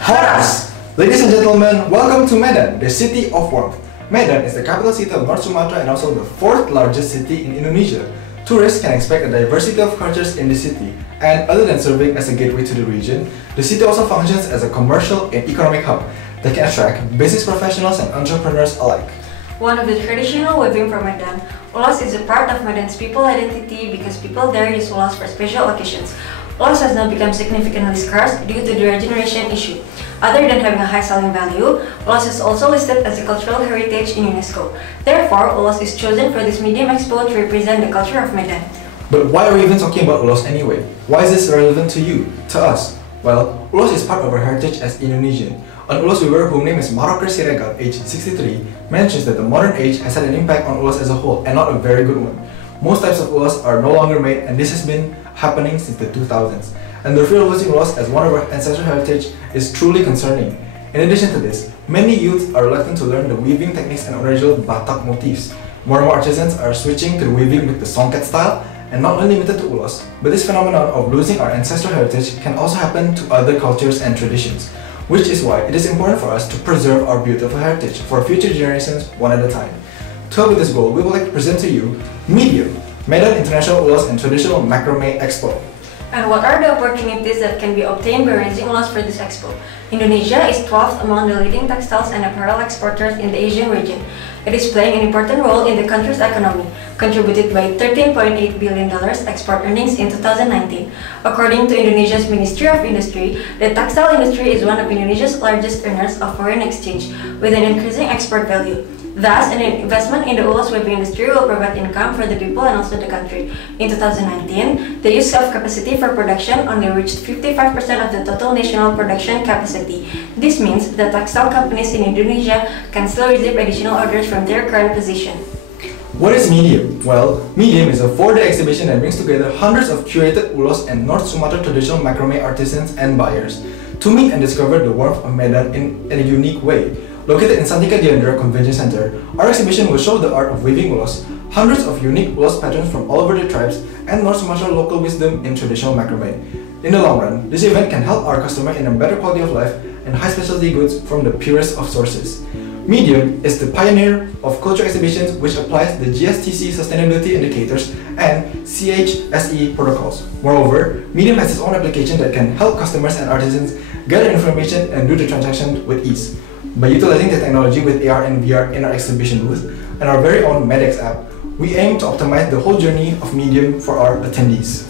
Horas! Ladies and gentlemen, welcome to Medan, the city of warmth. Medan is the capital city of North Sumatra and also the fourth largest city in Indonesia. Tourists can expect a diversity of cultures in the city, and other than serving as a gateway to the region, the city also functions as a commercial and economic hub that can attract business professionals and entrepreneurs alike. One of the traditional weaving from Medan, ulas is a part of Medan's people identity because people there use ulas for special occasions. Ulas has now become significantly scarce due to the regeneration issue. Other than having a high selling value, ulas is also listed as a cultural heritage in UNESCO. Therefore, ulas is chosen for this medium expo to represent the culture of Medan. But why are we even talking about ulas anyway? Why is this relevant to you, to us? Well, ulas is part of our heritage as Indonesian. An ulas weaver whose name is Maroker Siregar, aged 63, mentions that the modern age has had an impact on ulas as a whole, and not a very good one. Most types of ulas are no longer made, and this has been happening since the 2000s. And the fear of losing ulas as one of our ancestral heritage is truly concerning. In addition to this, many youth are reluctant to learn the weaving techniques and original Batak motifs. More and more artisans are switching to weaving with the songket style, and not only limited to ulas, but this phenomenon of losing our ancestral heritage can also happen to other cultures and traditions, which is why it is important for us to preserve our beautiful heritage for future generations one at a time. To help with this goal, we would like to present to you Medium, Medan International Ulas and Traditional Macrame Expo. And what are the opportunities that can be obtained by raising ulas for this expo? Indonesia is 12th among the leading textiles and apparel exporters in the Asian region. It is playing an important role in the country's economy, contributed by $13.8 billion export earnings in 2019. According to Indonesia's Ministry of Industry, the textile industry is one of Indonesia's largest earners of foreign exchange, with an increasing export value. Thus, an investment in the ulas weaving industry will provide income for the people and also the country. In 2019, the use of capacity for production only reached 55% of the total national production capacity. This means that textile companies in Indonesia can still receive additional orders from their current position. What is Medium? Well, Medium is a 4-day exhibition that brings together hundreds of curated ulas and North Sumatra traditional macrame artisans and buyers to meet and discover the warmth of Medan in a unique way. Located in Santika Diandra Convention Center, our exhibition will show the art of weaving ulas, hundreds of unique ulas patterns from all over the tribes, and North Sumatra local wisdom in traditional macrame. In the long run, this event can help our customer in a better quality of life and high specialty goods from the purest of sources. Medium is the pioneer of culture exhibitions which applies the GSTC sustainability indicators and CHSE protocols. Moreover, Medium has its own application that can help customers and artisans gather information and do the transaction with ease. By utilizing the technology with AR and VR in our exhibition booth and our very own Medex app, we aim to optimize the whole journey of Medium for our attendees.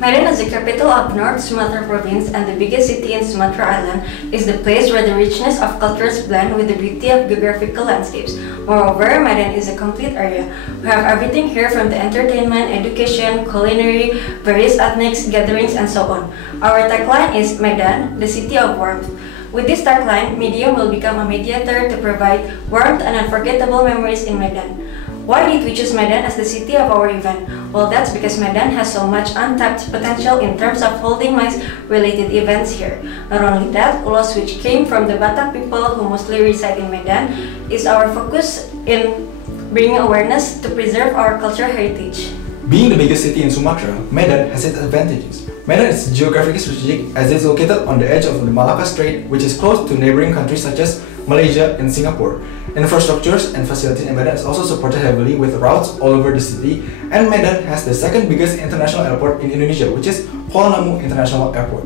Medan, as the capital of North Sumatra province and the biggest city in Sumatra Island, is the place where the richness of cultures blend with the beauty of geographical landscapes. Moreover, Medan is a complete area. We have everything here from the entertainment, education, culinary, various ethnic gatherings, and so on. Our tagline is Medan, the city of warmth. With this tagline, Medium will become a mediator to provide warmth and unforgettable memories in Medan. Why did we choose Medan as the city of our event? Well, that's because Medan has so much untapped potential in terms of holding MICE-related events here. Not only that, ulas which came from the Batak people who mostly reside in Medan is our focus in bringing awareness to preserve our cultural heritage. Being the biggest city in Sumatra, Medan has its advantages. Medan is geographically strategic as it is located on the edge of the Malacca Strait, which is close to neighboring countries such as Malaysia and Singapore. Infrastructures and facilities in Medan is also supported heavily with routes all over the city, and Medan has the second biggest international airport in Indonesia, which is Kuala Namu International Airport.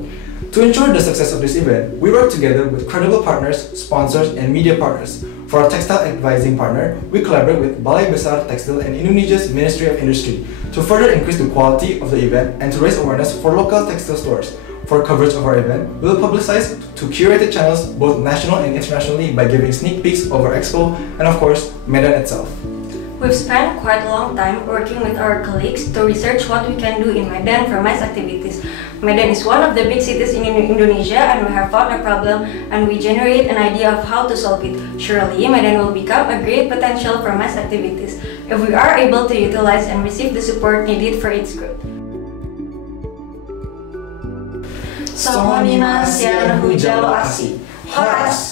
To ensure the success of this event, we work together with credible partners, sponsors, and media partners. For our textile advising partner, we collaborate with Balai Besar Tekstil and Indonesia's Ministry of Industry to further increase the quality of the event and to raise awareness for local textile stores. For coverage of our event, we will publicize to curated channels both national and internationally by giving sneak peeks of our expo and of course, Medan itself. We've spent quite a long time working with our colleagues to research what we can do in Medan for MICE activities. Medan is one of the big cities in Indonesia, and we have found a problem and we generate an idea of how to solve it. Surely, Medan will become a great potential for MICE activities if we are able to utilize and receive the support needed for its growth. Songonima Sian Hujalo Asi. Horas!